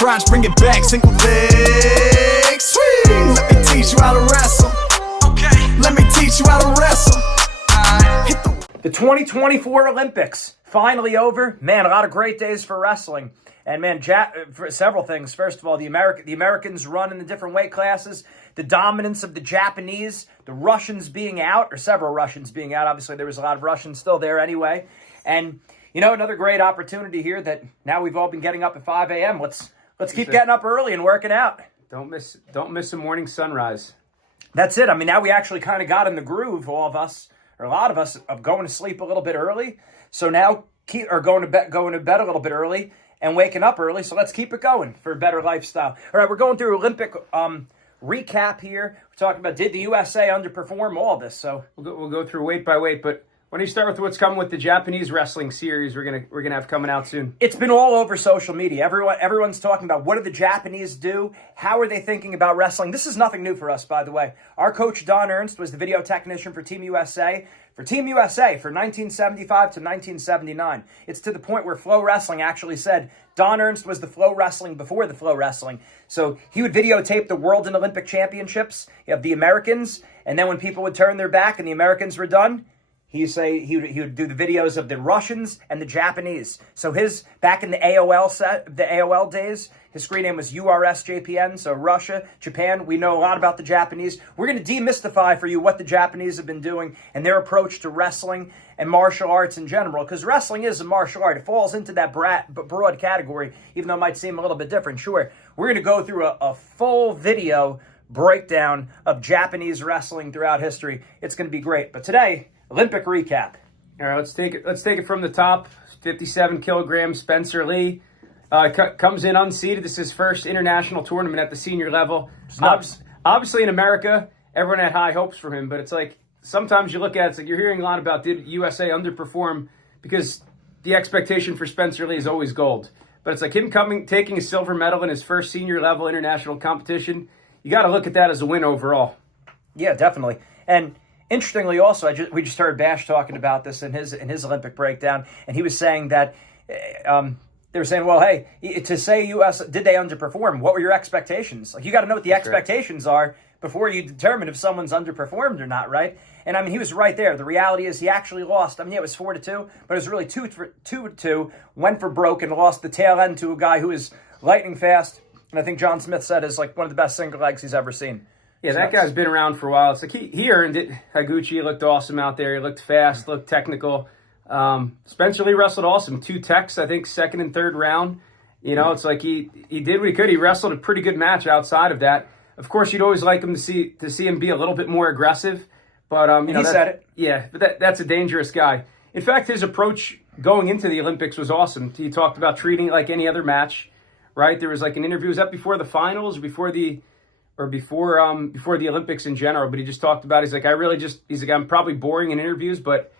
crunch, bring it back, single leg swing. Let me teach you how to wrestle. Okay. Let me teach you how to wrestle. The 2024 Olympics finally over. Man, a lot of great days for wrestling. And man, for several things. First of all, the Americans run in the different weight classes. The dominance of the Japanese, the Russians being out, or several Russians being out. Obviously, there was a lot of Russians still there anyway. And, you know, another great opportunity here that now we've all been getting up at 5 a.m. Let's keep getting up early and working out. Don't miss a morning sunrise. That's it. I mean, now we actually kind of got in the groove, all of us, or a lot of us, of going to sleep a little bit early. So now going to bed a little bit early and waking up early. So let's keep it going for a better lifestyle. All right, we're going through Olympic recap here. We're talking about, did the USA underperform? All this. So we'll go through weight by weight, but why don't you start with what's coming with the Japanese wrestling series we're gonna have coming out soon? It's been all over social media. Everyone's talking about, what do the Japanese do? How are they thinking about wrestling? This is nothing new for us, by the way. Our coach, Don Ernst, was the video technician for Team USA. For 1975 to 1979. It's to the point where Flow Wrestling actually said Don Ernst was the Flow Wrestling before the Flow Wrestling. So he would videotape the World and Olympic Championships of the Americans, and then when people would turn their back and the Americans were done, he would do the videos of the Russians and the Japanese. So back in the AOL days, his screen name was URSJPN. So Russia, Japan. We know a lot about the Japanese. We're going to demystify for you what the Japanese have been doing and their approach to wrestling and martial arts in general. Because wrestling is a martial art. It falls into that broad category, even though it might seem a little bit different. Sure, we're going to go through a full video breakdown of Japanese wrestling throughout history. It's going to be great. But today, Olympic recap. All right, let's take it from the top. 57 kilograms, Spencer Lee comes in unseeded. This is his first international tournament at the senior level. Obviously, in America, everyone had high hopes for him, but it's like sometimes you look at it, it's like you're hearing a lot about, did USA underperform, because the expectation for Spencer Lee is always gold. But it's like him taking a silver medal in his first senior level international competition. You got to look at that as a win overall. Yeah, definitely. And interestingly, also, we just heard Bash talking about this in his Olympic breakdown, and he was saying that they were saying, well, hey, to say U.S., did they underperform? What were your expectations? Like, you got to know what the expectations are before you determine if someone's underperformed or not, right? And I mean, he was right there. The reality is he actually lost. I mean, yeah, it was 4-2, but it was really 2-2. Went for broke and lost the tail end to a guy who is lightning fast, and I think John Smith said is like one of the best single legs he's ever seen. Yeah, that guy's been around for a while. It's like he earned it. Higuchi looked awesome out there. He looked fast, looked technical. Spencer Lee wrestled awesome. 2 techs, I think, second and third round. You know, it's like he did what he could. He wrestled a pretty good match outside of that. Of course, you'd always like him to see him be a little bit more aggressive. But you know, he said it. Yeah, but that's a dangerous guy. In fact, his approach going into the Olympics was awesome. He talked about treating it like any other match, right? There was like an interview. Was that before the finals, before the Olympics in general? But he just talked about, he's like, I'm probably boring in interviews, but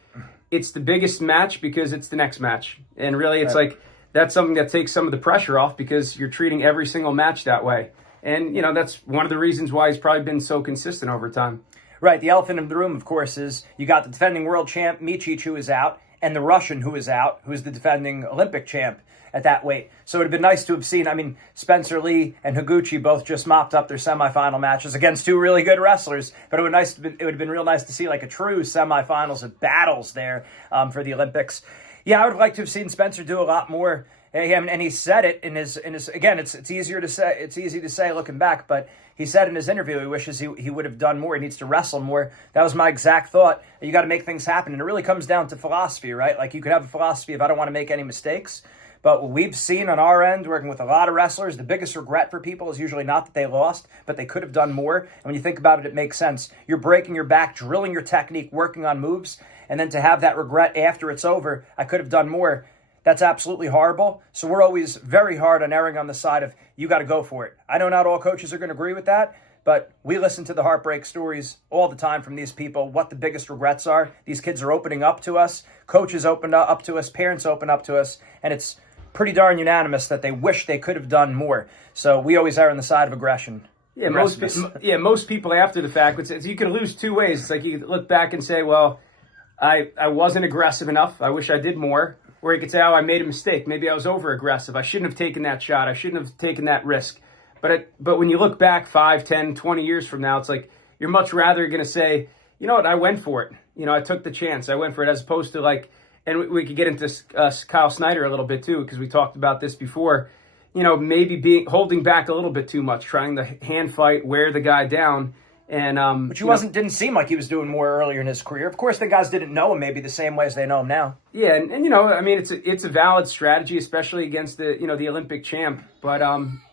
it's the biggest match because it's the next match. And really, it's like, that's something that takes some of the pressure off because you're treating every single match that way. And, you know, that's one of the reasons why he's probably been so consistent over time. Right. The elephant in the room, of course, is you got the defending world champ, Michich, who is out, and the Russian who is out, who is the defending Olympic champ at that weight. So it would have been nice to have seen, I mean, Spencer Lee and Higuchi both just mopped up their semifinal matches against 2 really good wrestlers, but it would have been real nice to see like a true semifinals of battles there for the Olympics. Yeah, I would have liked to have seen Spencer do a lot more. And he said it in his again, it's easy to say looking back, but he said in his interview he wishes he would have done more. He needs to wrestle more. That was my exact thought. You got to make things happen, and it really comes down to philosophy, right? Like, you could have a philosophy of, I don't want to make any mistakes. But what we've seen on our end, working with a lot of wrestlers, the biggest regret for people is usually not that they lost, but they could have done more. And when you think about it, it makes sense. You're breaking your back, drilling your technique, working on moves, and then to have that regret after it's over, I could have done more. That's absolutely horrible. So we're always very hard on erring on the side of, you got to go for it. I know not all coaches are going to agree with that, but we listen to the heartbreak stories all the time from these people, what the biggest regrets are. These kids are opening up to us. Coaches open up to us. Parents open up to us. And it's pretty darn unanimous that they wish they could have done more. So we always err on the side of aggression. Yeah, most people after the fact, you can lose 2 ways. It's like you look back and say, well, I wasn't aggressive enough. I wish I did more. where he could say, oh, I made a mistake. Maybe I was over-aggressive. I shouldn't have taken that shot. I shouldn't have taken that risk. But when you look back 5, 10, 20 years from now, it's like you're much rather going to say, you know what, I went for it. You know, I took the chance. I went for it, as opposed to like, and we could get into Kyle Snyder a little bit too, because we talked about this before, you know, maybe holding back a little bit too much, trying to hand fight, wear the guy down. And But didn't seem like he was doing more earlier in his career. Of course, the guys didn't know him maybe the same way as they know him now. Yeah, and you know, I mean, it's a valid strategy, especially against the Olympic champ. But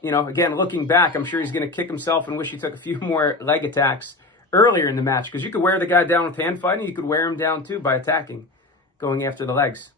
you know, again, looking back, I'm sure he's going to kick himself and wish he took a few more leg attacks earlier in the match, because you could wear the guy down with hand fighting, you could wear him down too by attacking, going after the legs.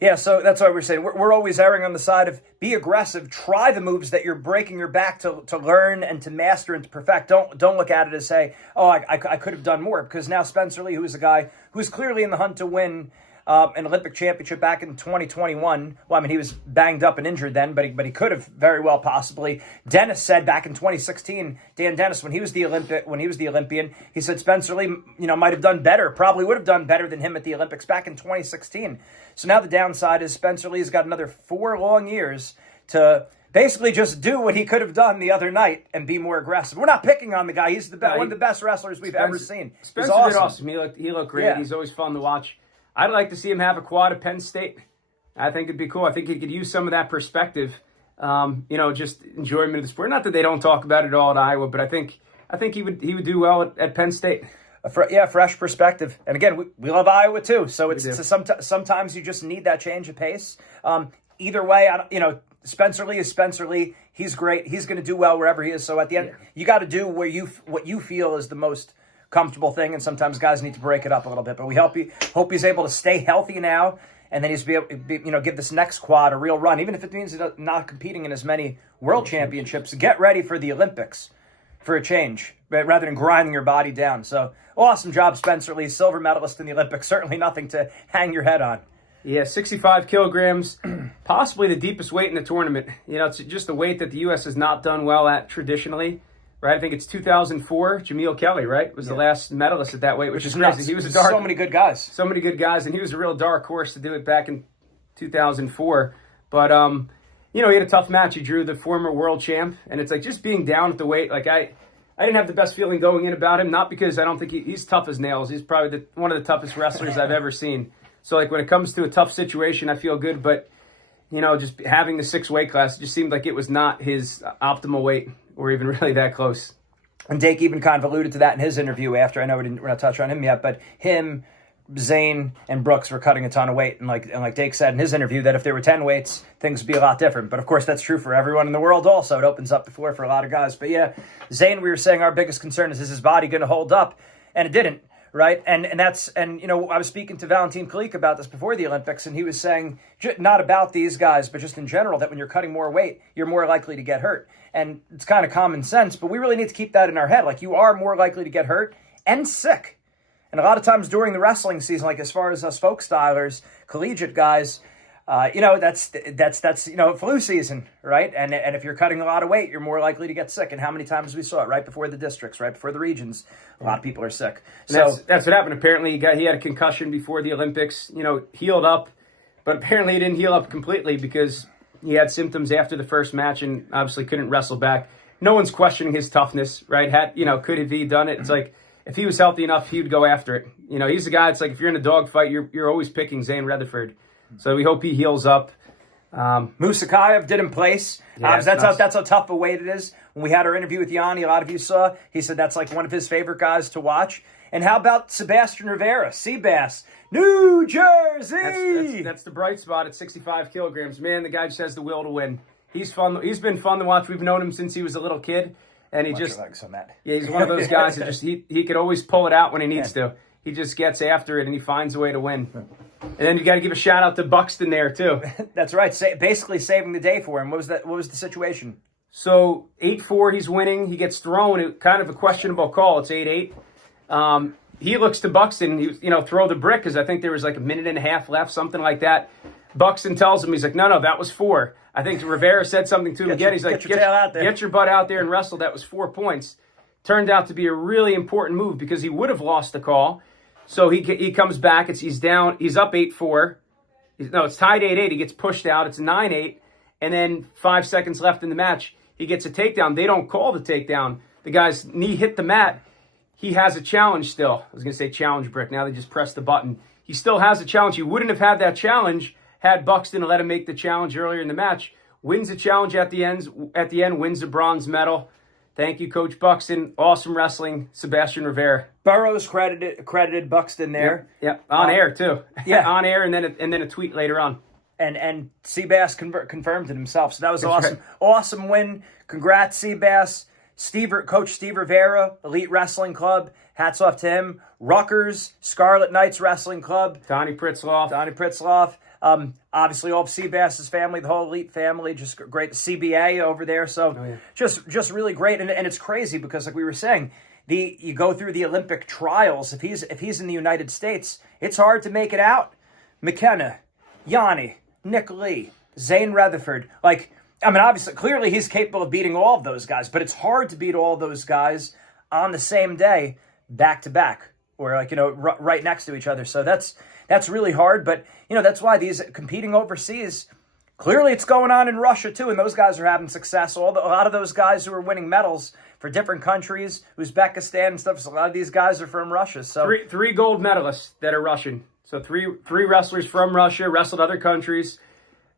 Yeah, so that's why we're saying we're always erring on the side of be aggressive, try the moves that you're breaking your back to learn and to master and to perfect. Don't look at it as say, oh, I could have done more, because now Spencer Lee, who is a guy who's clearly in the hunt to win an Olympic championship back in 2021. Well, I mean, he was banged up and injured then, but he could have very well possibly. Dennis said back in 2016, Dan Dennis, when he was the Olympian, he said Spencer Lee, you know, might have done better, probably would have done better than him at the Olympics back in 2016. So now the downside is Spencer Lee's got another 4 long years to basically just do what he could have done the other night and be more aggressive. We're not picking on the guy. He's one of the best wrestlers we've ever seen. Spencer did awesome. He looked great. Yeah. He's always fun to watch. I'd like to see him have a quad at Penn State. I think it'd be cool. I think he could use some of that perspective, you know, just enjoyment of the sport. Not that they don't talk about it all at Iowa, but I think he would do well at Penn State. Fresh perspective. And again, we love Iowa too. So sometimes you just need that change of pace. Either way, Spencer Lee is Spencer Lee. He's great. He's going to do well wherever he is. So at the end, you got to do what you feel is the most comfortable thing, and sometimes guys need to break it up a little bit. But we hope he's able to stay healthy now, and then he's be able to give this next quad a real run, even if it means not competing in as many world championships. Get ready for the Olympics for a change, rather than grinding your body down. So awesome job, Spencer Lee, silver medalist in the Olympics. Certainly nothing to hang your head on. Yeah, 65 kilograms, possibly the deepest weight in the tournament. You know, it's just a weight that the U.S. has not done well at traditionally. Right, I think it's 2004. Jameel Kelly, right, was the last medalist at that weight, which is crazy. He was so many good guys, and he was a real dark horse to do it back in 2004. But you know, he had a tough match. He drew the former world champ, and it's like just being down at the weight. Like I didn't have the best feeling going in about him, not because I don't think he's tough as nails. He's probably one of the toughest wrestlers I've ever seen. So like when it comes to a tough situation, I feel good. But you know, just having the 6 weight class, it just seemed like it was not his optimal weight, or even really that close. And Dake even kind of alluded to that in his interview after. I know we're not touching on him yet, but him, Zane, and Brooks were cutting a ton of weight. And like Dake said in his interview, that if there were 10 weights, things would be a lot different. But of course, that's true for everyone in the world also. It opens up the floor for a lot of guys. But yeah, Zane, we were saying our biggest concern is his body going to hold up? And it didn't. Right, and you know, I was speaking to Valentin Kalik about this before the Olympics, and he was saying not about these guys, but just in general, that when you're cutting more weight, you're more likely to get hurt. And it's kind of common sense, but we really need to keep that in our head. Like, you are more likely to get hurt and sick. And a lot of times during the wrestling season, like as far as us folk stylers, collegiate guys, you know, that's you know, flu season, right? And if you're cutting a lot of weight, you're more likely to get sick. And how many times we saw it right before the districts, right before the regions, a lot of people are sick. So that's what happened. Apparently, he had a concussion before the Olympics. You know, healed up, but apparently he didn't heal up completely because he had symptoms after the first match and obviously couldn't wrestle back. No one's questioning his toughness, right? Could have he done it? It's like if he was healthy enough, he would go after it. You know, he's the guy. It's like if you're in a dogfight, you're always picking Zane Rutherford. So we hope he heals up. Musakayev did in place. That's how tough a weight it is. When we had our interview with Yanni, a lot of you saw, he said that's like one of his favorite guys to watch. And how about Sebastian Rivera, Seabass, New Jersey? That's the bright spot at 65 kilograms. Man, the guy just has the will to win. He's fun. He's been fun to watch. We've known him since he was a little kid, and he's one of those guys that just he could always pull it out when he needs to. He just gets after it and he finds a way to win. And then you got to give a shout out to Buxton there too. That's right. Basically saving the day for him. What was the situation? So 8-4, he's winning. He gets thrown. Kind of a questionable call. It's 8-8. He looks to Buxton. Throw the brick because I think there was like a minute and a half left, something like that. Buxton tells him, he's like, no, that was 4. I think Rivera said something to him again. He's like, get your butt out there and wrestle. That was 4 points. Turned out to be a really important move because he would have lost the call. So he comes back. He's down. He's up 8-4. No, it's tied 8-8. He gets pushed out. It's 9-8. And then 5 seconds left in the match, he gets a takedown. They don't call the takedown. The guy's knee hit the mat. He has a challenge still. I was going to say challenge brick. Now they just press the button. He still has a challenge. He wouldn't have had that challenge had Buxton let him make the challenge earlier in the match. Wins the challenge at the end, wins the bronze medal. Thank you, Coach Buxton. Awesome wrestling, Sebastian Rivera. Burroughs credited Buxton there. Yep. On air too. Yeah, on air, and then a tweet later on. And Seabass confirmed it himself. So that was That's awesome. right. Awesome win. Congrats, Seabass. Coach Steve Rivera, Elite Wrestling Club. Hats off to him. Rutgers, Scarlet Knights Wrestling Club. Donnie Pritzloff. Obviously, all of Seabass's family, the whole Elite family, just great. CBA over there. So just really great. And it's crazy because, like we were saying, you go through the Olympic trials. If he's in the United States, it's hard to make it out. McKenna, Yanni, Nick Lee, Zane Rutherford. Obviously, clearly he's capable of beating all of those guys, but it's hard to beat all those guys on the same day, back to back, or right next to each other. So that's really hard. But that's why these competing overseas, clearly it's going on in Russia too, and those guys are having success. A lot of those guys who are winning medals for different countries, Uzbekistan and stuff. So a lot of these guys are from Russia. So three gold medalists that are Russian. So three wrestlers from Russia wrestled other countries.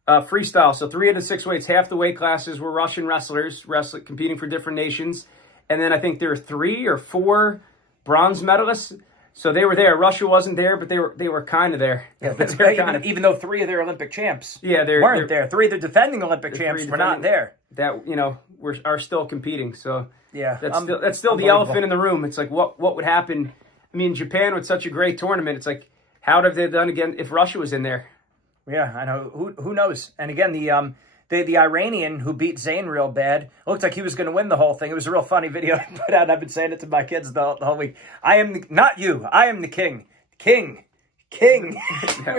Freestyle. So 3 of the 6 weights, half the weight classes were Russian wrestlers competing for different nations. And then I think there are 3 or 4 bronze medalists. So they were there. Russia wasn't there, but they were kind of there. Yeah, even though 3 of their Olympic champs weren't there. 3 of the defending Olympic champs were not there. That are still competing. So yeah, that's still the elephant in the room. It's like what would happen? I mean, Japan with such a great tournament. It's like, how would have they done again if Russia was in there? Yeah, I know. Who knows? And again, the Iranian who beat Zayn real bad, it looked like he was going to win the whole thing. It was a real funny video I put out. I've been saying it to my kids the whole week. I am not you. I am the king. King. And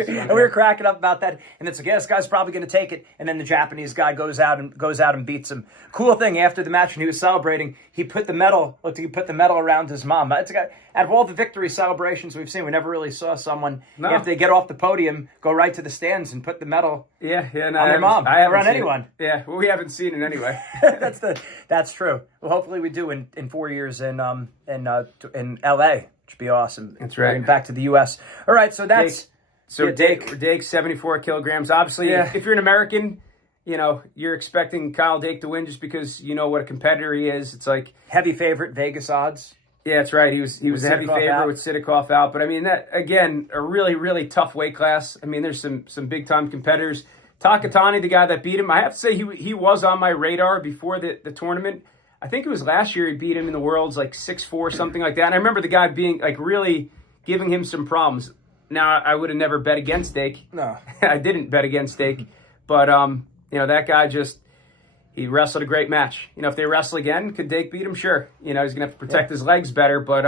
we were cracking up about that. And it's like, yeah, this guy's probably going to take it. And then the Japanese guy goes out and beats him. Cool thing, after the match when he was celebrating, he put the medal around his mom. It's a guy, out of all the victory celebrations we've seen, we never really saw someone, if they get off the podium, go right to the stands and put the medal on their mom or on anyone. Yeah, well, we haven't seen it anyway. That's true. Well, hopefully we do in 4 years in LA. Which would be awesome. That's right. Back to the U.S. All right, so that's... Dake, 74 kilograms. Obviously, if you're an American, you're expecting Kyle Dake to win just because you know what a competitor he is. It's like... Heavy favorite, Vegas odds. Yeah, that's right. He was a heavy favorite with Sidikoff out. But, I mean, that, again, a really, really tough weight class. I mean, there's some big-time competitors. Takatani, the guy that beat him, I have to say he was on my radar before the tournament. I think it was last year he beat him in the Worlds, 6'4", something like that. And I remember the guy being, really giving him some problems. Now, I would have never bet against Dake. No. I didn't bet against Dake. But, that guy he wrestled a great match. If they wrestle again, could Dake beat him? Sure. He's going to have to protect his legs better. But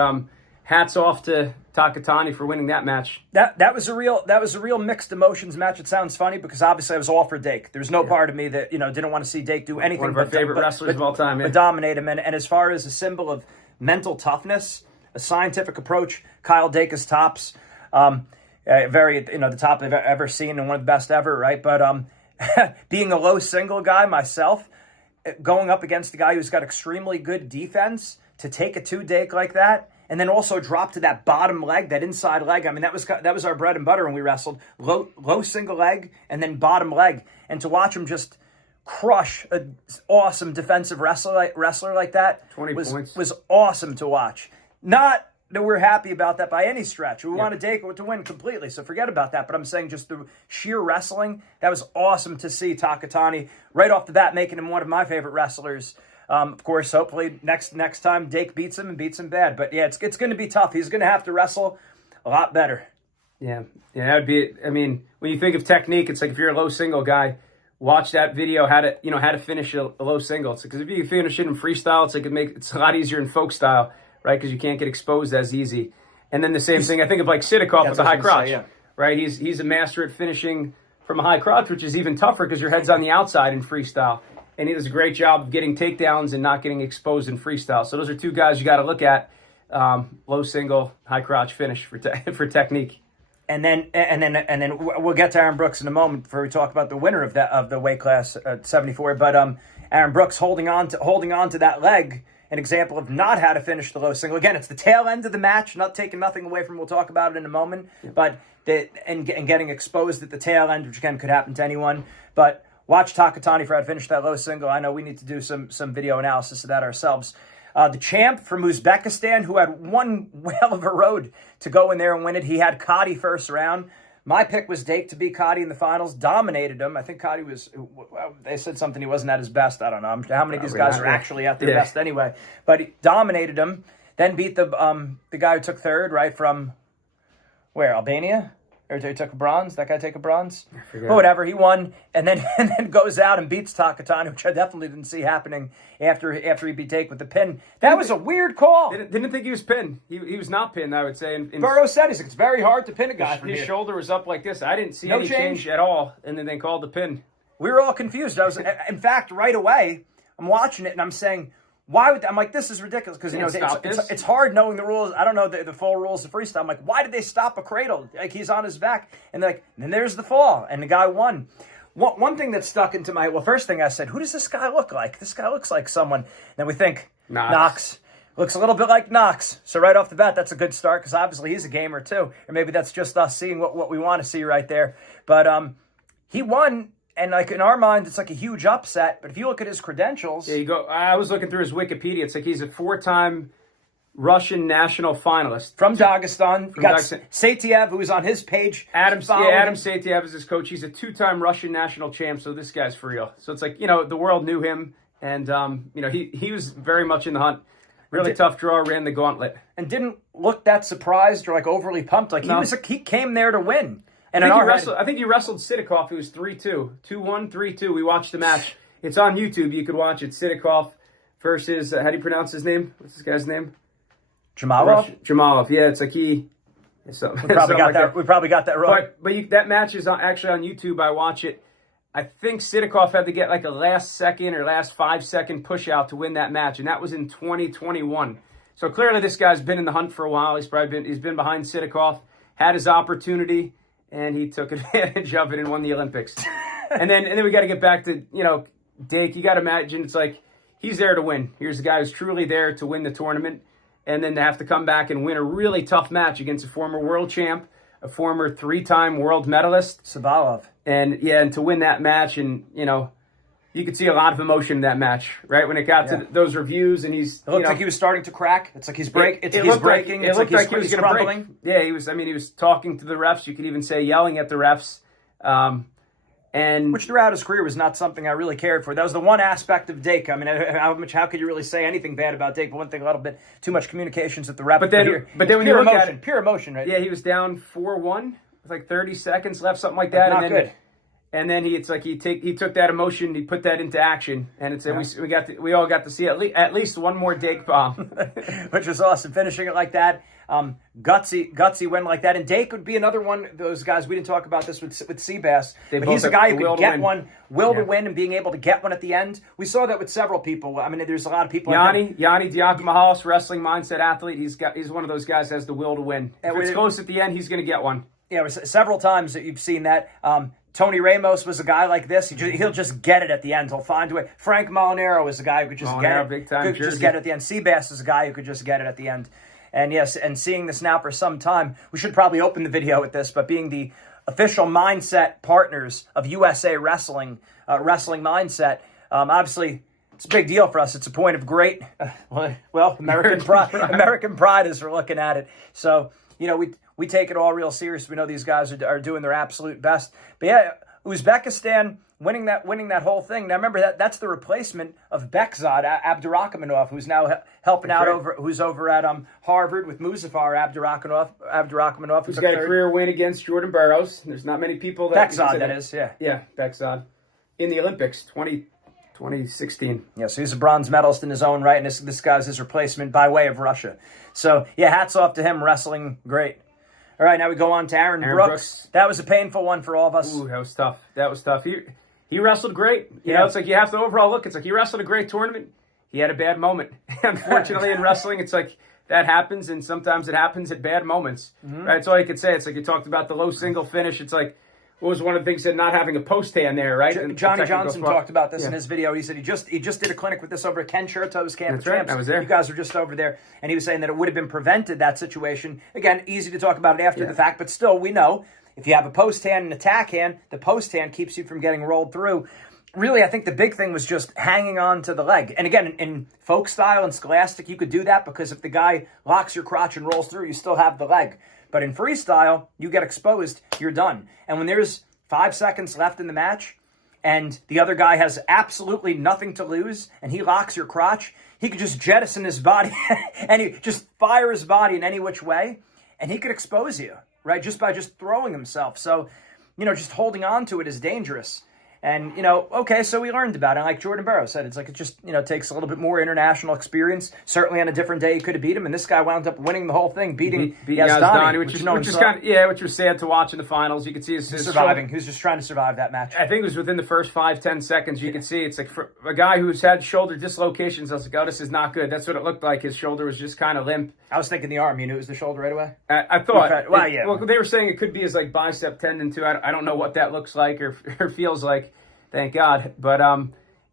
hats off to Takatani for winning that match. That was a real mixed emotions match. It sounds funny because obviously I was all for Dake. There's no part of me that didn't want to see Dake do anything. One of our favorite wrestlers of all time, but dominate him. And as far as a symbol of mental toughness, a scientific approach, Kyle Dake is tops. Very the top I've ever seen and one of the best ever, right? But being a low single guy myself, going up against a guy who's got extremely good defense, to take a 2 Dake like that. And then also drop to that bottom leg, that inside leg. I mean, that was our bread and butter when we wrestled. Low single leg and then bottom leg. And to watch him just crush an awesome defensive wrestler like that 20 points. Was awesome to watch. Not that we're happy about that by any stretch. We wanted Dake to win completely, so forget about that. But I'm saying just the sheer wrestling, that was awesome to see Takatani right off the bat, making him one of my favorite wrestlers. Of course, hopefully next time Dake beats him bad. But yeah, it's going to be tough. He's going to have to wrestle a lot better. Yeah, that would be. I mean, when you think of technique, it's like if you're a low single guy, watch that video how to finish a low single. It's because if you finish it in freestyle, it's a lot easier in folk style, right? Because you can't get exposed as easy. And then the same thing, I think of Sidikoff with the high crotch, right? He's a master at finishing from a high crotch, which is even tougher because your head's on the outside in freestyle. And he does a great job of getting takedowns and not getting exposed in freestyle. So those are 2 guys you got to look at. Low single, high crotch finish for technique. then we'll get to Aaron Brooks in a moment before we talk about the winner of the weight class at 74. But Aaron Brooks holding on to that leg, an example of not how to finish the low single. Again, it's the tail end of the match, not taking nothing away from. We'll talk about it in a moment. But and getting exposed at the tail end, which again could happen to anyone. But watch Takatani for how to finish that low single. I know we need to do some video analysis of that ourselves. The champ from Uzbekistan, who had one whale of a road to go in there and win it. He had Kadi first round. My pick was Dake to beat Kadi in the finals. Dominated him. I think Kadi was, well, they said something he wasn't at his best. I don't know how many of these guys are actually at their best anyway. But he dominated him. Then beat the guy who took third, right, from, where, Albania? Or he took a bronze? That guy take a bronze? But whatever, he won, and then goes out and beats Takatani, which I definitely didn't see happening after he beat Dake with the pin. That was a weird call. Didn't think he was pinned. He was not pinned, I would say. Burrow said it's very hard to pin a guy from his here. shoulder was up like this. I didn't see any change at all, and then they called the pin. We were all confused. In fact, right away, I'm watching it, and I'm saying, why would I'm like, this is ridiculous, because it's hard knowing the rules. I don't know the full rules of freestyle. I'm like, why did they stop a cradle? Like, he's on his back, and they're like, and there's the fall, and the guy won. One thing that stuck into my first thing I said, who does this guy look like? This guy looks like someone. Then we think Knox. Looks a little bit like Knox. So right off the bat, that's a good start, because obviously he's a gamer too, or maybe that's just us seeing what we want to see right there. But he won. And like in our mind, it's like a huge upset. But if you look at his credentials, you go. I was looking through his Wikipedia. It's like he's a 4-time Russian national finalist from Dagestan. Saitiev, who was on his page. Adam Saitiev is his coach. He's a 2-time Russian national champ. So this guy's for real. So it's like, the world knew him, and he was very much in the hunt. Really tough draw, ran the gauntlet, and didn't look that surprised or like overly pumped. Like he came there to win. And I think he wrestled Sidikov, who was 3-2. 2-1, 3-2. We watched the match. It's on YouTube. You could watch it. Sidikov versus, how do you pronounce his name? What's this guy's name? Jamalov? Jamalov. Yeah, it's like he... We probably got that wrong. But that match is actually on YouTube. I watch it. I think Sidikov had to get like a last second or last 5-second push out to win that match, and that was in 2021. So clearly this guy's been in the hunt for a while. He's been behind Sidikov, had his opportunity, and he took advantage of it and won the Olympics. and then we got to get back to, Dake. You got to imagine, it's like he's there to win. Here's a guy who's truly there to win the tournament, and then to have to come back and win a really tough match against a former world champ, a former 3-time world medalist. Sabalov. And to win that match, and, you could see a lot of emotion in that match, right? When it got to those reviews, and it looked like he was starting to crack. It's like he's breaking. It looked like he was going to break. Yeah, he was. I mean, he was talking to the refs. You could even say yelling at the refs. And which throughout his career was not something I really cared for. That was the one aspect of Dake. I mean, how could you really say anything bad about Dake? But one thing, a little bit too much communications with the ref. But then when you look at it, pure emotion, right? Yeah, he was down 4-1 with like 30 seconds left, something like that. Not good. And then he took that emotion, he put that into action, and we all got to see at least one more Dake bomb, which was awesome. Finishing it like that, gutsy win like that, and Dake would be another one of those guys. We didn't talk about this with Seabass, but he's a guy who could get one, to win, and being able to get one at the end. We saw that with several people. I mean, there's a lot of people. Yanni Diakomahalis, wrestling mindset athlete. He's one of those guys that has the will to win. If it's close at the end, he's going to get one. Yeah, several times that you've seen that. Tony Ramos was a guy like this. He'll just get it at the end. He'll find a way. Frank Molinaro is a guy who could just get it. Big time just get it at the end. Seabass is a guy who could just get it at the end. And yes, and seeing this now for some time, we should probably open the video with this, but being the official mindset partners of USA Wrestling, Wrestling Mindset, obviously it's a big deal for us. It's a point of great, American pride. American pride as we're looking at it. So, we take it all real serious. We know these guys are doing their absolute best. But yeah, Uzbekistan winning that whole thing. Now remember that's the replacement of Bekzad Abdurakhmanov, who's now helping out who's over at Harvard with Muzaffar Abdurakhmanov, who's got a career win against Jordan Burroughs. There's not many people that Bekzad in the Olympics 2016. Yeah, so he's a bronze medalist in his own right, and this guy's his replacement by way of Russia. So yeah, hats off to him, wrestling great. All right, now we go on to Aaron Brooks. That was a painful one for all of us. Ooh, that was tough. He wrestled great. You know, it's like you have to overall look. It's like he wrestled a great tournament. He had a bad moment. Unfortunately, in wrestling, it's like that happens, and sometimes it happens at bad moments. Right? That's all you could say. It's like you talked about the low single finish. It's like, what was one of the things that not having a post hand there, right? Johnny Johnson talked about this in his video. He said he just did a clinic with this over at Ken Shirto's Camp of Champs. I was there. You guys were just over there, and he was saying that it would have been prevented, that situation. Again, easy to talk about it after the fact, but still, we know if you have a post hand and attack hand, the post hand keeps you from getting rolled through. Really, I think the big thing was just hanging on to the leg. And again, in folk style and scholastic, you could do that because if the guy locks your crotch and rolls through, you still have the leg. But in freestyle, you get exposed, you're done. And when there's 5 seconds left in the match and the other guy has absolutely nothing to lose and he locks your crotch, he could just jettison his body and he just fire his body in any which way and he could expose you, right? Just by just throwing himself. So, just holding on to it is dangerous. And, okay, so we learned about it. Like Jordan Burroughs said, it's like it just, takes a little bit more international experience. Certainly on a different day, he could have beat him. And this guy wound up winning the whole thing, beating Yazdani, which was sad to watch in the finals. You could see his surviving. He was just trying to survive that match. I think it was within the first 5-10 seconds. You could see it's like for a guy who's had shoulder dislocations. I was like, oh, this is not good. That's what it looked like. His shoulder was just kind of limp. I was thinking the arm. You knew it was the shoulder right away? I thought. Well, they were saying it could be his like bicep tendon too. I don't know what that looks like or feels like. Thank God. But,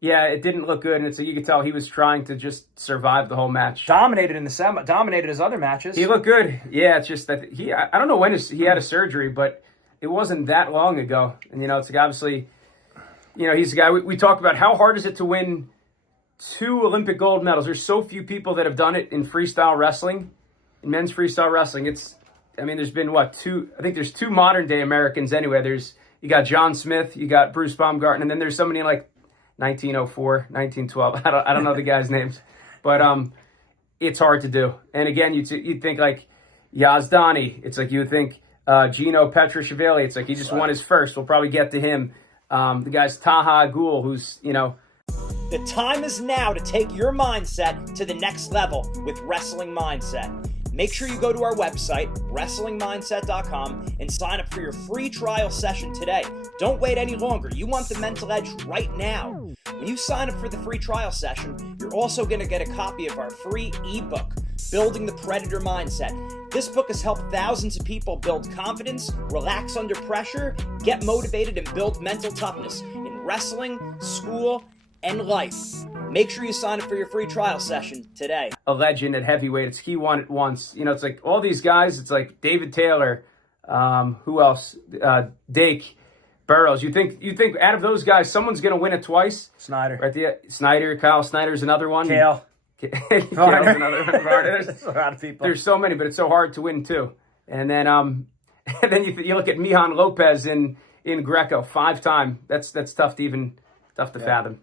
it didn't look good. And you could tell he was trying to just survive the whole match. Dominated in the semi, dominated his other matches. He looked good. Yeah, it's just that I don't know when he had a surgery, but it wasn't that long ago. And, it's like obviously, he's a guy. We talked about how hard is it to win 2 Olympic gold medals. There's so few people that have done it in freestyle wrestling, in men's freestyle wrestling. There's been, 2? I think there's 2 modern day Americans anyway. You got John Smith, you got Bruce Baumgarten, and then there's somebody in like 1904, 1912. I don't know the guys' names, but it's hard to do. And again, you'd think like Yazdani. It's like you would think Gino Petrashvili. It's like he just won his first. We'll probably get to him. The guy's Taha Ghul, who's The time is now to take your mindset to the next level with Wrestling Mindset. Make sure you go to our website, WrestlingMindset.com, and sign up for your free trial session today. Don't wait any longer. You want the mental edge right now. When you sign up for the free trial session, you're also going to get a copy of our free ebook, Building the Predator Mindset. This book has helped thousands of people build confidence, relax under pressure, get motivated, and build mental toughness in wrestling, school, and life. Make sure you sign up for your free trial session today. A legend at heavyweight. He won it once. It's like all these guys. It's like David Taylor. Who else? Dake, Burroughs. You think out of those guys, someone's going to win it twice? Snyder. Right? Snyder. Kyle Snyder's another one. Kale's another one. There's a lot of people. There's so many, but it's so hard to win too. And then you look at Mijan Lopez in Greco, 5-time. That's tough to fathom.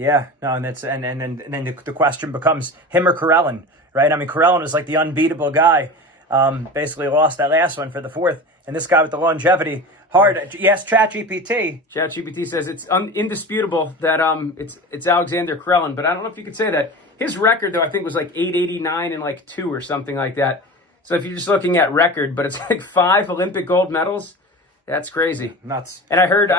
Yeah, no, and then the question becomes him or Karelin, right? I mean, Karelin is like the unbeatable guy. Basically lost that last one for the 4th, and this guy with the longevity, hard. Yes, ChatGPT. ChatGPT says it's indisputable that it's Alexander Karelin, but I don't know if you could say that. His record though, I think was like 889 and like 2 or something like that. So if you're just looking at record, but it's like 5 Olympic gold medals, that's crazy, nuts. And I heard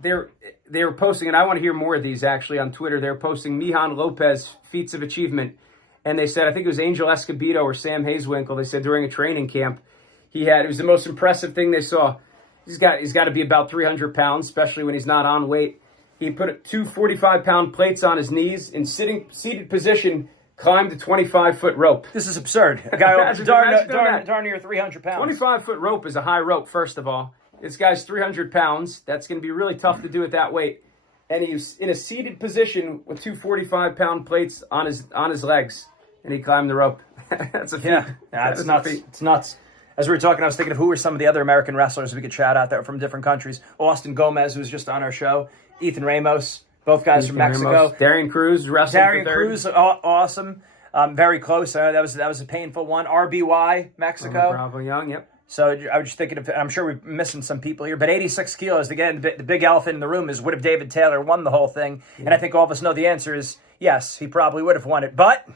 they were posting, and I want to hear more of these actually on Twitter. They were posting Mijan Lopez feats of achievement. And they said, I think it was Angel Escobedo or Sam Hazewinkle, they said during a training camp, it was the most impressive thing they saw. He's got to be about 300 pounds, especially when he's not on weight. He put 2 45-pound plates on his knees in seated position, climbed a 25-foot rope. This is absurd. A guy darn near 300 pounds. 25-foot rope is a high rope, first of all. This guy's 300 pounds. That's going to be really tough to do at that weight. And he's in a seated position with 2 45-pound plates on his legs. And he climbed the rope. That's a feat. Yeah, it's nuts. It's nuts. As we were talking, I was thinking of who were some of the other American wrestlers we could shout out that were from different countries. Austin Gomez, who was just on our show. Ethan Ramos, both guys from Mexico. Ramos. Darian Cruz wrestling Darian Cruz, awesome. Very close. That was a painful one. RBY, Mexico. Bravo Young, yep. So I was just thinking of, I'm sure we're missing some people here, but 86 kilos, again, the big elephant in the room is, would have David Taylor won the whole thing? Yeah. And I think all of us know the answer is yes, he probably would have won it. But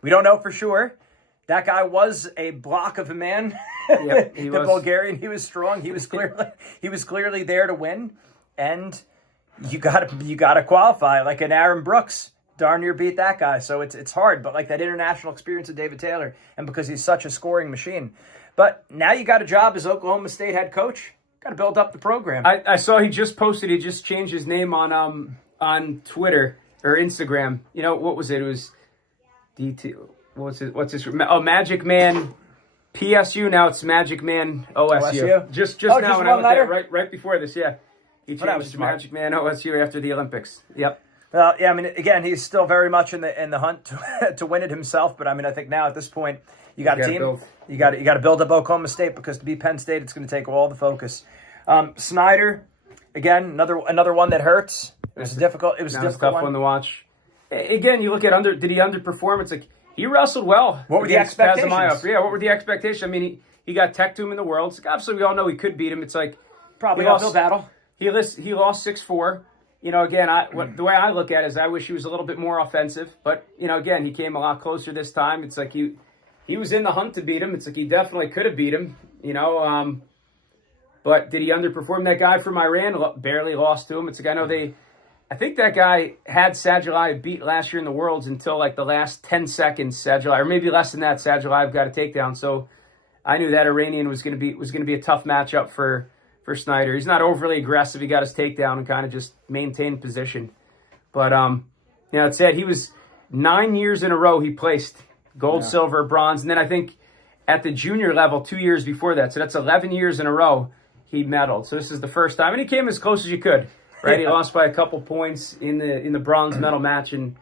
we don't know for sure. That guy was a block of a man. Yeah, the Bulgarian, he was strong. He was clearly there to win. And you gotta qualify, like an Aaron Brooks. darn near beat that guy. So it's hard, but like that international experience of David Taylor, and because he's such a scoring machine. But now you got a job as Oklahoma State head coach. Got to build up the program. I saw he just posted. He just changed his name on Twitter or Instagram. You know what was it? It was DT. What's his? Oh, Magic Man PSU. Now it's Magic Man OSU. Just now when I looked at it, right before this. Yeah, he changed to Magic Man OSU after the Olympics. Yep. Yeah, I mean, again, he's still very much in the hunt to win it himself. But I mean, I think now at this point, you got a team. You got to build up Oklahoma State, because to beat Penn State, it's going to take all the focus. Snyder, again, another one that hurts. It was difficult. It was a tough one to watch. Again, you look at did he underperform? It's like he wrestled well. What were the expectations? Yeah, what were the expectations? I mean, he got tech to him in the Worlds. Like, obviously, we all know he could beat him. It's like probably an uphill battle. He lost 6-4. You know, again, the way I look at it is I wish he was a little bit more offensive. But, you know, again, he came a lot closer this time. It's like he was in the hunt to beat him. It's like he definitely could have beat him, you know. But did he underperform? That guy from Iran barely lost to him. It's like I think that guy had Sadulayev beat last year in the Worlds until like the last 10 seconds. Sadulayev, or maybe less than that, Sadulayev got a takedown. So I knew that Iranian was going to be a tough matchup for Snyder. He's not overly aggressive. He got his takedown and kind of just maintained position. But, you know, it said he was 9 years in a row he placed gold, silver, bronze. And then I think at the junior level 2 years before that. So that's 11 years in a row he medaled. So this is the first time. And he came as close as you could, right? He lost by a couple points in the bronze medal match. And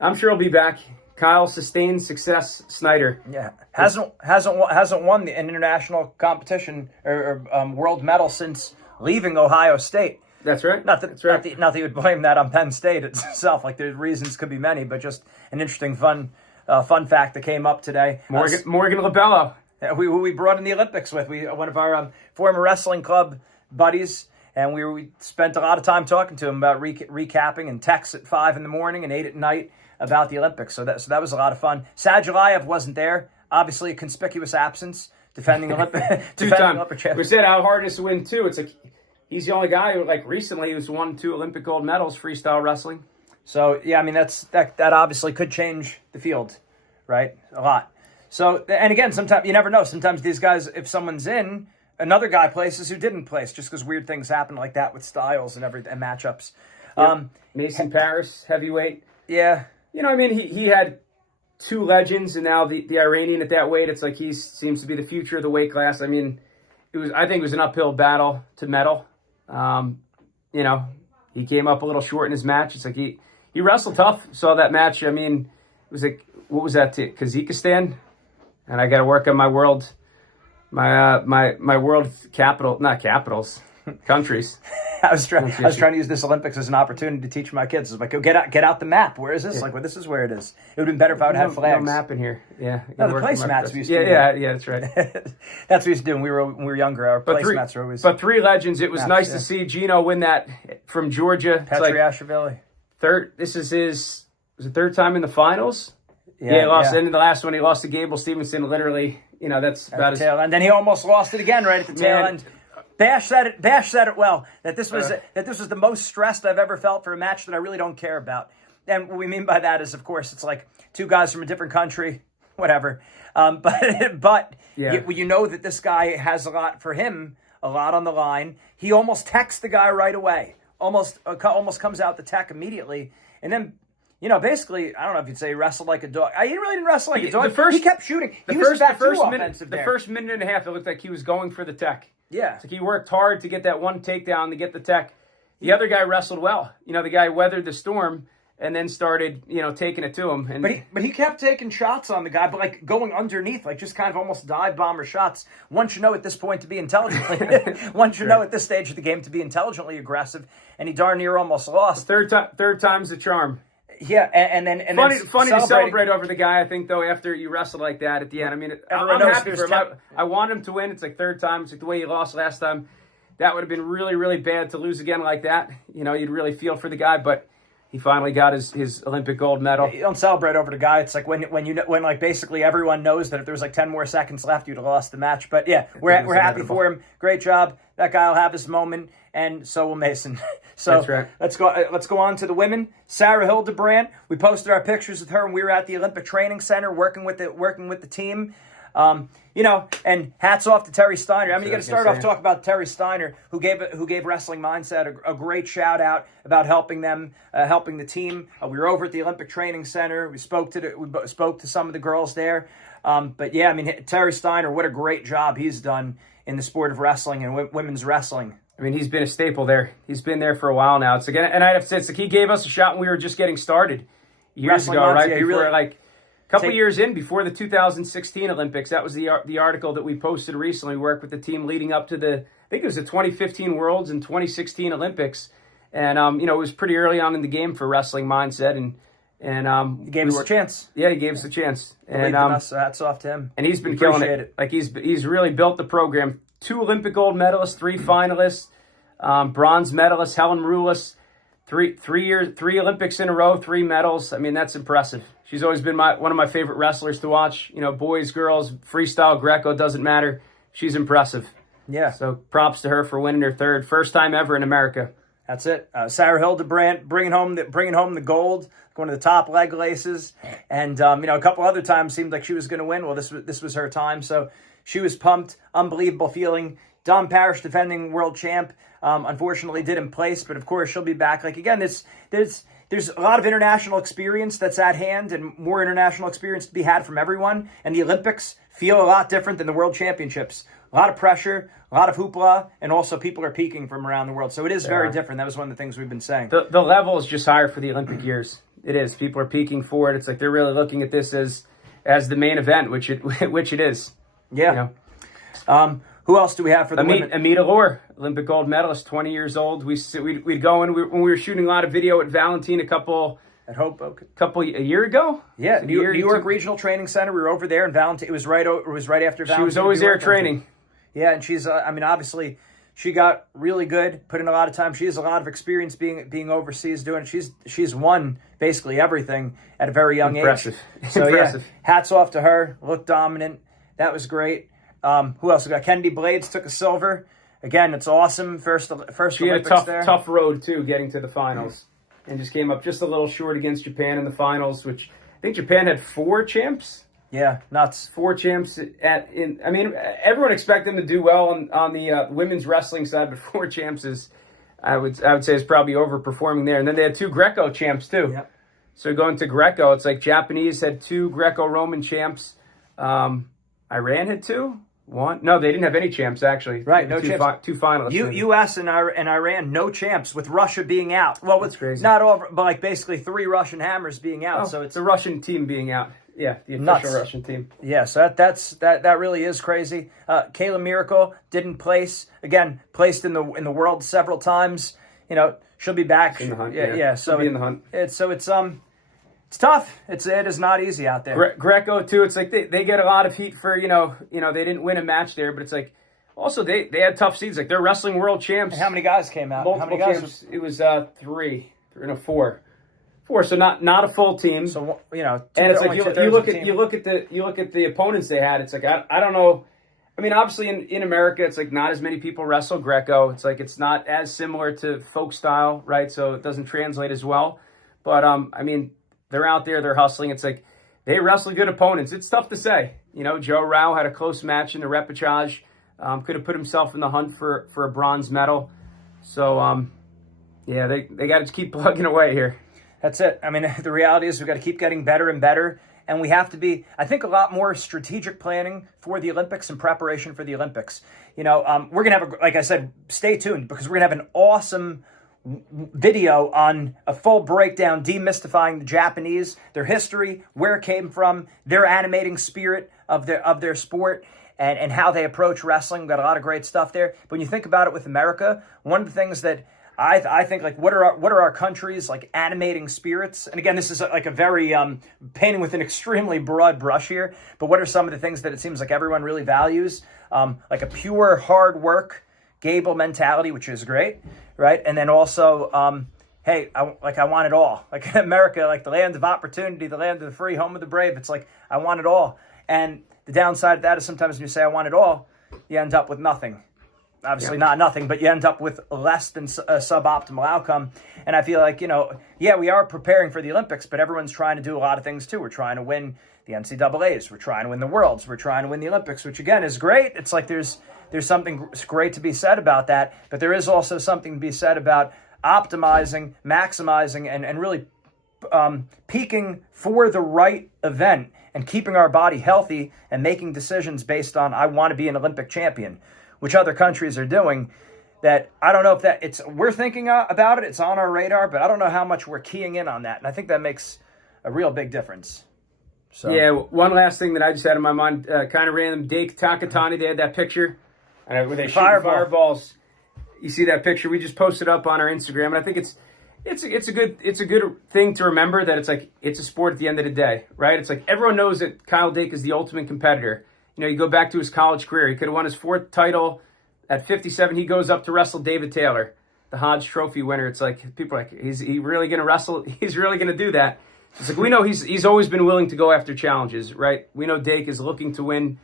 I'm sure he'll be back. Kyle, sustained success, Snyder. Yeah, hasn't won an international competition or world medal since leaving Ohio State. That's right. Not that you would blame that on Penn State itself. Like, the reasons could be many, but just an interesting fun fact that came up today. Morgan Labello. We brought in the Olympics with one of our former wrestling club buddies. And we spent a lot of time talking to him about recapping, and texts at 5 in the morning and 8 at night about the Olympics. So that was a lot of fun. Sadulayev wasn't there. Obviously, a conspicuous absence, defending Olympic champion. We said how hard it is to win, too. It's like he's the only guy who, like, recently who's won 2 Olympic gold medals, freestyle wrestling. So, yeah, I mean, that obviously could change the field, right? A lot. So, and again, sometimes you never know. Sometimes these guys, if someone's in, another guy places who didn't place, just because weird things happen like that with styles and matchups. Yep. Mason Paris, heavyweight. Yeah. You know, I mean, he had 2 legends, and now the Iranian at that weight, it's like he seems to be the future of the weight class. I mean, I think it was an uphill battle to medal. You know, he came up a little short in his match. It's like he wrestled tough. Saw that match. I mean, it was like, what was that to Kazakhstan? And I got to work on my world countries. I was trying to use this Olympics as an opportunity to teach my kids. It's like, go get out the map. Where is this? Yeah. Like, well, this is where it is. It would have been better if I would have flags. No map in here. Yeah. No, the placemats we used to do. Yeah, that's right. That's what we used to do when we were younger. Our placemats were always. But 3 legends. It was nice to see Gino win that from Georgia. Petriashvili. This is his third time in the finals. Yeah, he lost. And in the last one, he lost to Gable Stevenson. Literally, you know, that's about his tail end. Then he almost lost it again right at the tail end. Bash said it well, that this was the most stressed I've ever felt for a match that I really don't care about. And what we mean by that is, of course, it's like 2 guys from a different country, whatever. But you know that this guy has a lot for him, a lot on the line. He almost texts the guy right away, almost comes out the tech immediately, and then. You know, basically, I don't know if you'd say he wrestled like a dog. He really didn't wrestle like a dog. He kept shooting. The first minute and a half, it looked like he was going for the tech. Yeah. It's like he worked hard to get that one takedown, to get the tech. The other guy wrestled well. You know, the guy weathered the storm and then started, you know, taking it to him. And But he kept taking shots on the guy, but like going underneath, like just kind of almost dive bomber shots. One should know at this point to be know at this stage of the game to be intelligently aggressive, and he darn near almost lost. Third time's the charm. Yeah, and then funny to celebrate over the guy. I think though, after you wrestle like that at the end, I mean, I'm happy for him. I want him to win. It's like 3rd time. It's like the way he lost last time. That would have been really, really bad to lose again like that. You know, you'd really feel for the guy. But He finally got his Olympic gold medal. You don't celebrate over the guy. It's like when like basically everyone knows that if there was like 10 more seconds left, you'd have lost the match. But yeah, we're happy for him. Great job. That guy will have his moment, and so will Mason. So that's right. Let's go on to the women. Sarah Hildebrandt. We posted our pictures with her, and we were at the Olympic Training Center working with the team. And hats off to Terry Steiner. I mean, you got to start off talking about Terry Steiner, who gave Wrestling Mindset a great shout out about helping the team. We were over at the Olympic Training Center. We spoke to some of the girls there. But yeah, I mean, Terry Steiner, what a great job he's done in the sport of wrestling and women's wrestling. I mean, he's been a staple there. He's been there for a while now. It's like, and I have to say, it's like he gave us a shot when we were just getting started years ago, right? Yeah, before, a couple years in, before the 2016 Olympics. That was the article that we posted recently. We worked with the team leading up to I think it was the 2015 Worlds and 2016 Olympics. And, it was pretty early on in the game for Wrestling Mindset. And he gave us a chance. Yeah, he gave us a chance. And hats off to him. And he's been killing it. Like he's really built the program. 2 Olympic gold medalists, 3 finalists, bronze medalist Helen Rulis, three Olympics in a row, 3 medals. I mean, that's impressive. She's always been one of my favorite wrestlers to watch. Boys, girls, freestyle, Greco, doesn't matter. She's impressive. Yeah. So props to her for winning her first time ever in America. That's it. Sarah Hildebrandt bringing home the gold, going to the top leg laces, and a couple other times seemed like she was going to win. Well, this was her time, so she was pumped. Unbelievable feeling. Dawn Parrish, defending world champ, unfortunately didn't place, but of course she'll be back. Like again, there's a lot of international experience that's at hand, and more international experience to be had from everyone. And the Olympics feel a lot different than the World Championships. A lot of pressure, a lot of hoopla, and also people are peaking from around the world. So it is very different. That was one of the things we've been saying. The level is just higher for the Olympic years. It is. People are peaking for it. It's like they're really looking at this as the main event, which it is. Yeah. Who else do we have for the women? Amita Lohr, Olympic gold medalist, 20 years old. We'd go in when we were shooting a lot of video at Valentine a year ago. Yeah, New York Regional Training Center. We were over there in Valentine. It was right after Valentine. She was always there training. Yeah, and she's obviously she got really good, put in a lot of time. She has a lot of experience being overseas doing it. She's won basically everything at a very young age. So Impressive. Yeah, hats off to her. Looked dominant. That was great. Who else we got? Kennedy Blades took a silver. Again, it's awesome. First she Olympics had there. tough road too, getting to the finals, and just came up just a little short against Japan in the finals, which I think Japan had 4 champs. Yeah, nuts. 4 champs everyone expected them to do well on the women's wrestling side, but 4 champs is, I would say, is probably overperforming there. And then they had 2 Greco champs too. Yep. So going to Greco, it's like Japanese had 2 Greco-Roman champs. Iran had 2. 1? No, they didn't have any champs actually. Right, no champs. 2 finalists. U.S. and Iran, no champs, with Russia being out. Well, that's crazy. Not all, but like basically 3 Russian hammers being out. So it's the Russian team being out. Yeah, the official Russian team. Yeah, so that really is crazy. Kayla Miracle didn't place. Again, placed in the world several times. She'll be back. In the hunt. Yeah. So she'll be in the hunt. It's tough. It is not easy out there. Greco too. It's like they get a lot of heat for they didn't win a match there, but it's like also they had tough seeds. Like they're wrestling world champs. And how many guys came out? Multiple champs. It was 4. 4. So not a full team. So and it's like you look at the opponents they had. It's like I don't know. I mean, obviously in America, it's like not as many people wrestle Greco. It's like it's not as similar to folk style, right? So it doesn't translate as well. But they're out there, they're hustling. It's like they wrestle good opponents. It's tough to say. Joe Rao had a close match in the repechage. Could have put himself in the hunt for a bronze medal. So, they got to keep plugging away here. That's it. I mean, the reality is we've got to keep getting better and better. And we have to be, I think, a lot more strategic planning for the Olympics and preparation for the Olympics. We're going to have, like I said, stay tuned, because we're going to have an awesome video on a full breakdown, demystifying the Japanese, their history, where it came from, their animating spirit of their sport, and how they approach wrestling. We've got a lot of great stuff there. But when you think about it with America, one of the things that I think, like, what are our countries, like, animating spirits? And again, this is like a very painting with an extremely broad brush here. But what are some of the things that it seems like everyone really values? Like a pure hard work, Gable mentality, which is great, right? And then also hey, I want it all. Like in America, like the land of opportunity, the land of the free, home of the brave. It's like, I want it all. And the downside of that is sometimes when you say I want it all, you end up with nothing. Obviously not nothing, but you end up with less than a suboptimal outcome. And I feel like, we are preparing for the Olympics, but everyone's trying to do a lot of things too. We're trying to win the NCAAs. We're trying to win the Worlds. We're trying to win the Olympics, which again is great. It's like there's something great to be said about that, but there is also something to be said about optimizing, maximizing, and really peaking for the right event and keeping our body healthy and making decisions based on, I want to be an Olympic champion, which other countries are doing. That I don't know if we're thinking about it, it's on our radar, but I don't know how much we're keying in on that. And I think that makes a real big difference. So. Yeah, one last thing that I just had in my mind, kind of random. Dake, Takatani, they had that picture where they shoot fireballs. You see that picture? We just posted up on our Instagram, and I think it's a good thing to remember that it's like it's a sport at the end of the day, right? It's like everyone knows that Kyle Dake is the ultimate competitor. You go back to his college career. He could have won his 4th title at 57. He goes up to wrestle David Taylor, the Hodge Trophy winner. It's like people are like, is he really going to wrestle? He's really going to do that. It's like we know he's always been willing to go after challenges, right? We know Dake is looking to win,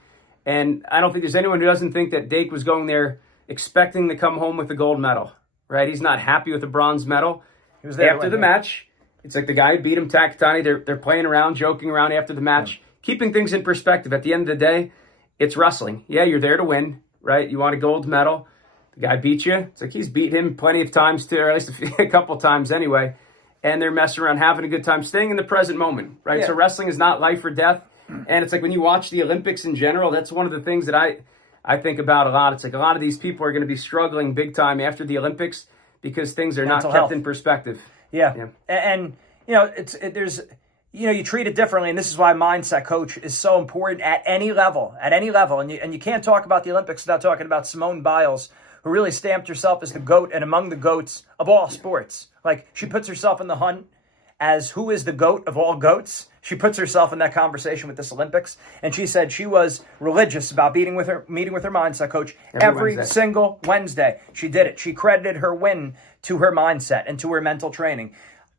and I don't think there's anyone who doesn't think that Dake was going there expecting to come home with a gold medal, right? He's not happy with a bronze medal. He was there after the match. It's like the guy who beat him, Takatani. They're playing around, joking around after the match, keeping things in perspective. At the end of the day, it's wrestling. Yeah, you're there to win, right? You want a gold medal. The guy beat you. It's like he's beat him plenty of times too, or at least a couple times anyway. And they're messing around, having a good time, staying in the present moment, right? Yeah. So wrestling is not life or death. And it's like when you watch the Olympics in general, that's one of the things that I think about a lot. It's like a lot of these people are going to be struggling big time after the Olympics because things are not kept in perspective. Yeah. And you treat it differently, and this is why mindset coach is so important at any level. And you can't talk about the Olympics without talking about Simone Biles, who really stamped herself as the GOAT and among the GOATs of all sports. Like, she puts herself in the hunt as who is the GOAT of all GOATs. She puts herself in that conversation with this Olympics, and she said she was religious about meeting with her mindset coach every single Wednesday. She did it. She credited her win to her mindset and to her mental training.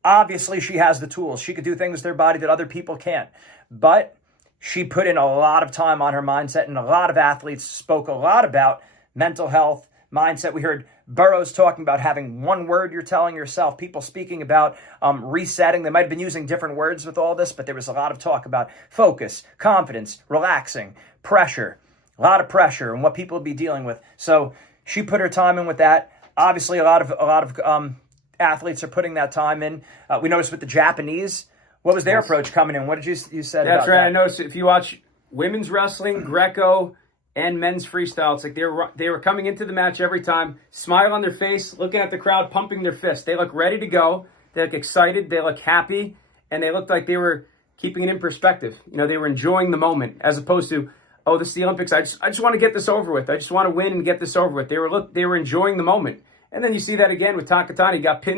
Obviously, she has the tools. She could do things with her body that other people can't. But she put in a lot of time on her mindset, and a lot of athletes spoke a lot about mental health, mindset. We heard Burroughs talking about having one word you're telling yourself. People speaking about resetting. They might have been using different words with all this, but there was a lot of talk about focus, confidence, relaxing, pressure, a lot of pressure and what people would be dealing with. So she put her time in with that. Obviously, a lot of athletes are putting that time in. We noticed with the Japanese, what was their approach coming in? What did you said? That's about right. That? I noticed if you watch women's wrestling, Greco, and men's freestyle, it's like they were coming into the match every time, smile on their face, looking at the crowd, pumping their fists. They look ready to go. They look excited. They look happy, and they looked like they were keeping it in perspective. They were enjoying the moment as opposed to, oh, this is the Olympics. I just want to get this over with. I just want to win and get this over with. They were enjoying the moment. And then you see that again with Takatani.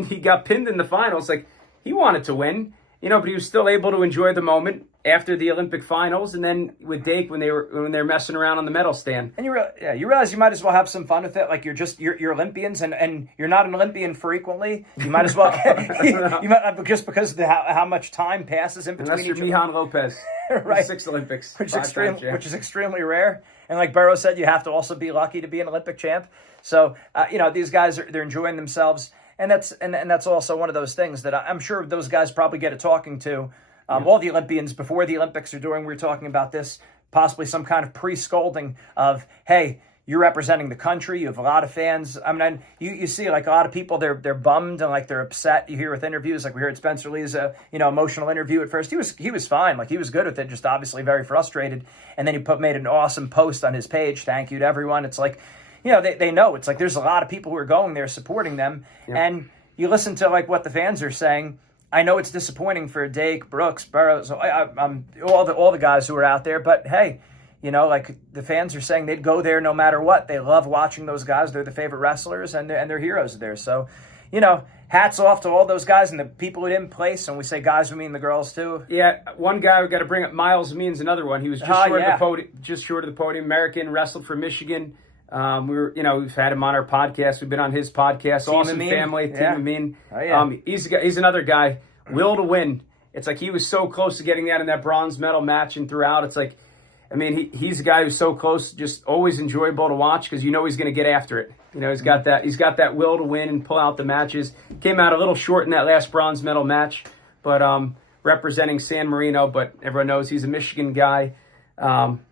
He got pinned in the finals. Like, he wanted to win, but he was still able to enjoy the moment after the Olympic finals. And then with Dake when they're messing around on the medal stand. And you realize you might as well have some fun with it. Like, you're Olympians, and you're not an Olympian frequently. You might as well you might, just because of how much time passes in between. Unless you're Mijan Lopez, right? 6 Olympics, which is extremely rare. And like Burroughs said, you have to also be lucky to be an Olympic champ. So these guys they're enjoying themselves, and that's also one of those things that I'm sure those guys probably get a talking to. All the Olympians before the Olympics are doing. We were talking about this, possibly some kind of pre-scolding of, hey, you're representing the country. You have a lot of fans. I mean, you see like a lot of people, they're bummed and like they're upset. You hear with interviews, like we heard Spencer Lee's emotional interview at first. He was fine, like he was good with it, just obviously very frustrated. And then he made an awesome post on his page. Thank you to everyone. It's like, they know. It's like there's a lot of people who are going there supporting them. Yeah. And you listen to like what the fans are saying. I know it's disappointing for Dake, Brooks, Burroughs, all the guys who are out there. But hey, like the fans are saying they'd go there no matter what. They love watching those guys. They're the favorite wrestlers, and they're heroes there. So, hats off to all those guys and the people who didn't place. And we say guys, we mean the girls too. Yeah, one guy we got to bring up. Miles Means another one. He was just short of the podium. American, wrestled for Michigan. We've had him on our podcast. We've been on his podcast. Team Awesome Amin. family, Yeah. Team Amin. Oh, yeah. He's another guy. Will to win. It's like he was so close to getting that in that bronze medal match and throughout. It's like, I mean, he's a guy who's so close, just always enjoyable to watch because he's going to get after it. He's got that will to win and pull out the matches. Came out a little short in that last bronze medal match, but representing San Marino. But everyone knows he's a Michigan guy.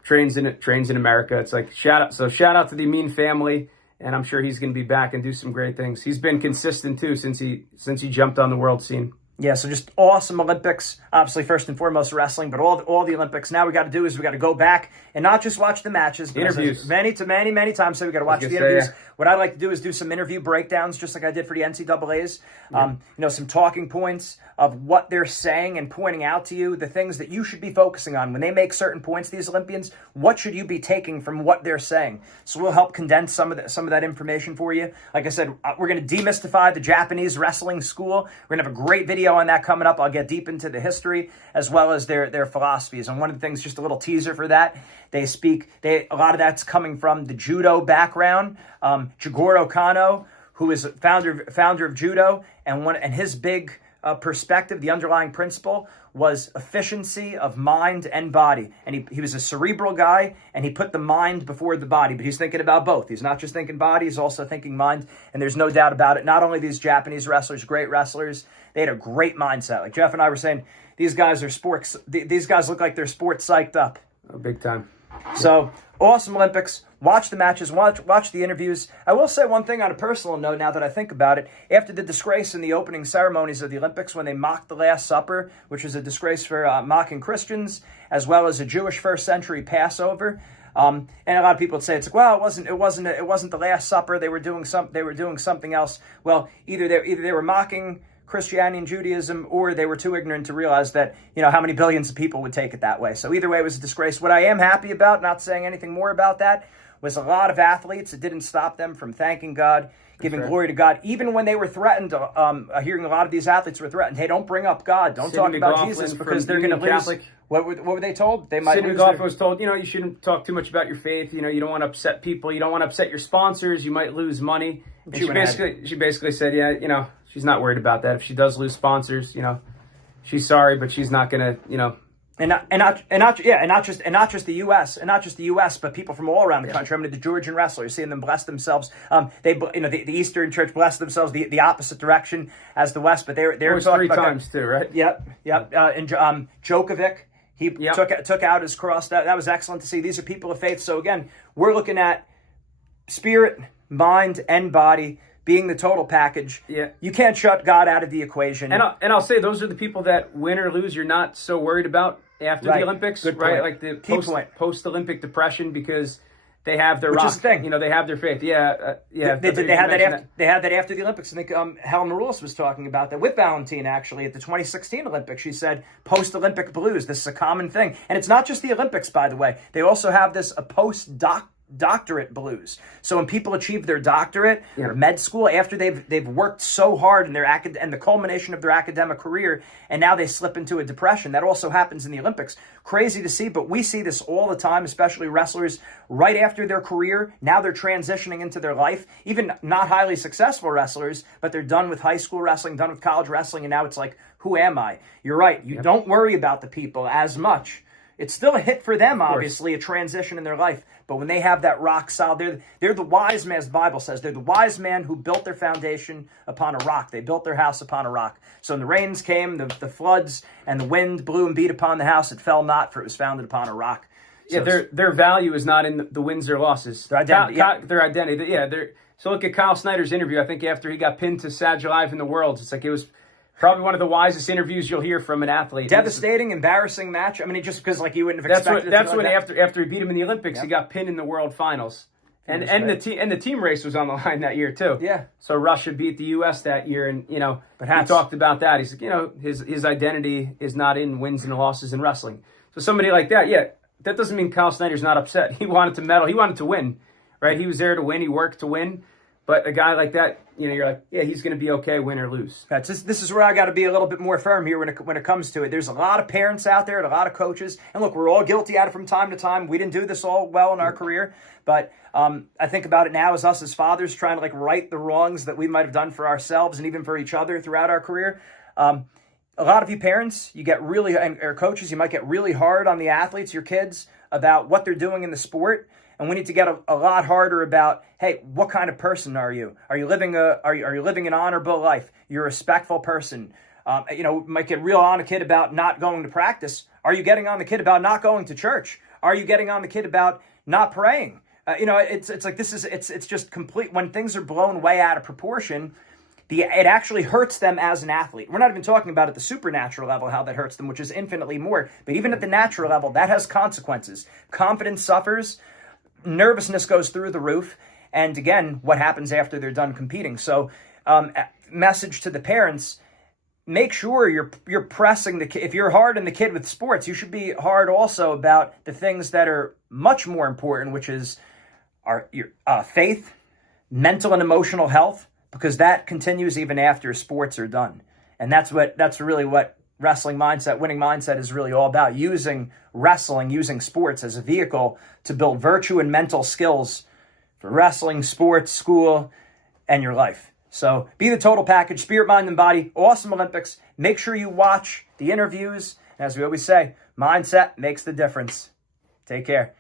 Trains in America. It's like shout out to the Amin family, and I'm sure he's going to be back and do some great things. He's been consistent too since he jumped on the world scene. Yeah, so just awesome Olympics. Obviously, first and foremost, wrestling, but all the Olympics. Now we got to do is we got to go back and not just watch the matches, but interviews. Many times. So we got to watch the interviews. What I like to do is do some interview breakdowns, just like I did for the NCAA's. Some talking points of what they're saying and pointing out to you the things that you should be focusing on when they make certain points. These Olympians, what should you be taking from what they're saying? So we'll help condense some of that information for you. Like I said, we're going to demystify the Japanese wrestling school. We're going to have a great video on that coming up. I'll get deep into the history as well as their philosophies. And one of the things, just a little teaser for that, a lot of that's coming from the judo background. Jigoro Kano, who is founder of judo, and his big perspective, the underlying principle was efficiency of mind and body. And he was a cerebral guy, and he put the mind before the body, but he's thinking about both. He's not just thinking body, he's also thinking mind, and there's no doubt about it. Not only these Japanese wrestlers, great wrestlers, they had a great mindset. Like Jeff and I were saying, these guys look like they're sports psyched up. Oh, big time. So, awesome Olympics. Watch the matches, watch the interviews. I will say one thing on a personal note now that I think about it. After the disgrace in the opening ceremonies of the Olympics when they mocked the Last Supper, which was a disgrace for mocking Christians, as well as a Jewish first century Passover, and a lot of people would say it's like, well, it wasn't the Last Supper. They were doing something else. Well, either they were mocking Christianity and Judaism, or they were too ignorant to realize that, how many billions of people would take it that way. So either way, it was a disgrace. What I am happy about, not saying anything more about that, was a lot of athletes. It didn't stop them from thanking God, giving glory to God, even when they were threatened. Hearing a lot of these athletes were threatened. Hey, don't bring up God. Don't talk about Jesus because they're going to lose. What were they told? They might. Sidney McLaughlin was told, you shouldn't talk too much about your faith. You don't want to upset people. You don't want to upset your sponsors. You might lose money. And she basically said, yeah, she's not worried about that. If she does lose sponsors, she's sorry, but she's not gonna, And not just the U.S., but people from all around the country. I mean, the Georgian wrestlers, seeing them bless themselves. The Eastern Church blessed themselves the opposite direction as the West, but they're talking 3 times too, right? Yep. And Djokovic, he took out his cross. That was excellent to see. These are people of faith. So again, we're looking at spirit, mind, and body being the total package. Yeah. You can't shut God out of the equation. And I'll say those are the people that win or lose, you're not so worried about after the Olympics, Good right? point. Like the post-Olympic depression, because they have their rock. Is the thing. They have their faith. Yeah. They had that after the Olympics. I think Helen Maroulis was talking about that with Valentina, actually, at the 2016 Olympics. She said post-Olympic blues. This is a common thing. And it's not just the Olympics, by the way. They also have this doctorate blues. So when people achieve their doctorate or med school after they've worked so hard in their and the culmination of their academic career, and now they slip into a depression. That also happens in the Olympics. Crazy to see, but we see this all the time, especially wrestlers right after their career. Now they're transitioning into their life, even not highly successful wrestlers, but they're done with high school wrestling, done with college wrestling, and now it's like, who am I? You're right. You don't worry about the people as much. It's still a hit for them, obviously, a transition in their life. But when they have that rock solid, they're the wise man, as the Bible says. They're the wise man who built their foundation upon a rock. They built their house upon a rock. So when the rains came, the floods, and the wind blew and beat upon the house, it fell not, for it was founded upon a rock. So their value is not in the wins or losses. Their identity. Their identity. So look at Kyle Snyder's interview. I think after he got pinned to Sag Live in the Worlds, it's like it was probably one of the wisest interviews you'll hear from an athlete. Devastating, embarrassing match. I mean, just because you wouldn't have expected. That's when after he beat him in the Olympics, he got pinned in the World Finals, and the team race was on the line that year too. Yeah. So Russia beat the U.S. that year, and he talked about that. He's his identity is not in wins and losses in wrestling. So somebody like that, that doesn't mean Kyle Snyder's not upset. He wanted to medal. He wanted to win, right? He was there to win. He worked to win. But a guy like that, you're like, yeah, he's going to be okay, win or lose. This is where I got to be a little bit more firm here when it comes to it. There's a lot of parents out there and a lot of coaches. And look, we're all guilty at it from time to time. We didn't do this all well in our career. But I think about it now as us as fathers trying to right the wrongs that we might have done for ourselves and even for each other throughout our career. A lot of you parents, you get really, or coaches, you might get really hard on the athletes, your kids, about what they're doing in the sport. And we need to get a lot harder about, hey, what kind of person are you? Are you living an honorable life? You're a respectful person. Might get real on a kid about not going to practice. Are you getting on the kid about not going to church? Are you getting on the kid about not praying? It's just complete. When things are blown way out of proportion, it actually hurts them as an athlete. We're not even talking about at the supernatural level how that hurts them, which is infinitely more. But even at the natural level, that has consequences. Confidence suffers. Nervousness goes through the roof. And again, what happens after they're done competing? So message to the parents, make sure you're pressing the kid. If you're hard on the kid with sports, you should be hard also about the things that are much more important, which is your faith, mental and emotional health, because that continues even after sports are done. And that's really what wrestling mindset, winning mindset is really all about, using wrestling, using sports as a vehicle to build virtue and mental skills for wrestling, sports, school, and your life. So be the total package, spirit, mind, and body. Awesome Olympics. Make sure you watch the interviews. As we always say, mindset makes the difference. Take care.